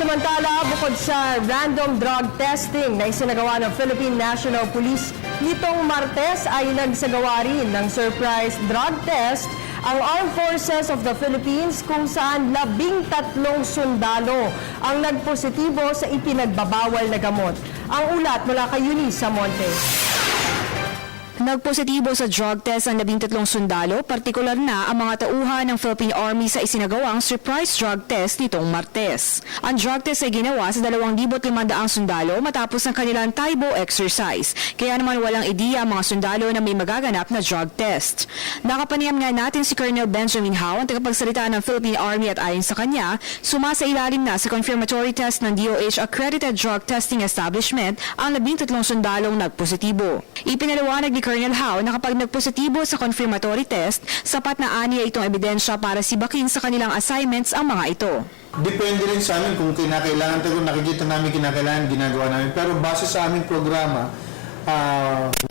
Samantala, bukod sa random drug testing na isinagawa ng Philippine National Police nitong Martes ay nagsagawa rin ng surprise drug test ang Armed Forces of the Philippines kung saan 13 sundalo ang nagpositibo sa ipinagbabawal na gamot. Ang ulat mula kay Eunice Samonte. Nagpositibo sa drug test ang 13 sundalo, partikular na ang mga tauhan ng Philippine Army sa isinagawang surprise drug test nitong Martes. Ang drug test ay ginawa sa 2,500 sundalo matapos ang kanilang Taibo exercise, kaya naman walang ideya ang mga sundalo na may magaganap na drug test. Nakapanayam nga natin si Colonel Benjamin Hao, ang tagapagsalita ng Philippine Army, at ayon sa kanya, sumasailalim na sa confirmatory test ng DOH Accredited Drug Testing Establishment ang 13 sundalong nagpositibo. Ipinaliwanag ni Colonel Hao na kapag nagpositibo sa confirmatory test, sapat na aniya itong ebidensya para sibakin sa kanilang assignments ang mga ito. Depende rin sa amin kung kinakailangan, kung nakikita namin kinakailangan, ginagawa namin. Pero base sa aming programa,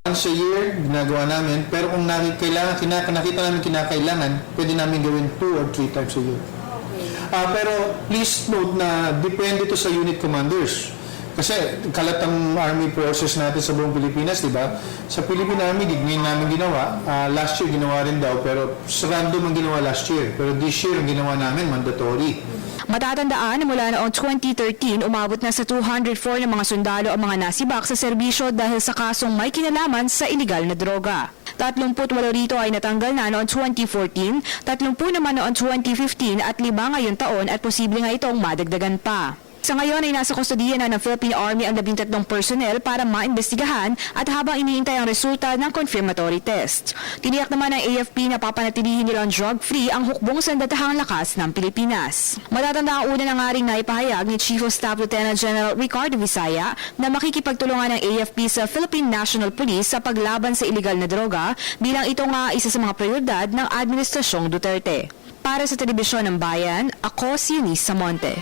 once a year, ginagawa namin. Pero kung nakita namin kinakailangan, pwede namin gawin 2 or 3 times a year. Pero please note na depende to sa unit commanders. Kasi kalat ang Army Forces natin sa buong Pilipinas, di ba? Sa Philippine Army, ngayon namin ginawa. Last year, ginawa rin daw. Pero random ang ginawa last year. Pero this year, ang ginawa namin, mandatory. Matatandaan na mula noong 2013, umabot na sa 204 ng mga sundalo ang mga nasibak sa serbisyo dahil sa kasong may kinalaman sa iligal na droga. 38 rito ay natanggal na noong 2014, 30 naman noong 2015 at 5 ngayon taon at posible nga itong madagdagan pa. Sa ngayon ay nasa kustodiya na ng Philippine Army ang 13 personnel para maimbestigahan at habang iniintay ang resulta ng confirmatory test. Tiniyak naman ng AFP na papanatilihin nilang drug-free ang hukbong sandatahang lakas ng Pilipinas. Matatanda ang una na nga ring naipahayag ni Chief of Staff Lieutenant General Ricardo Visaya na makikipagtulungan ng AFP sa Philippine National Police sa paglaban sa iligal na droga bilang ito nga isa sa mga prioridad ng Administrasyong Duterte. Para sa Telebisyon ng Bayan, ako si Eunice Samonte.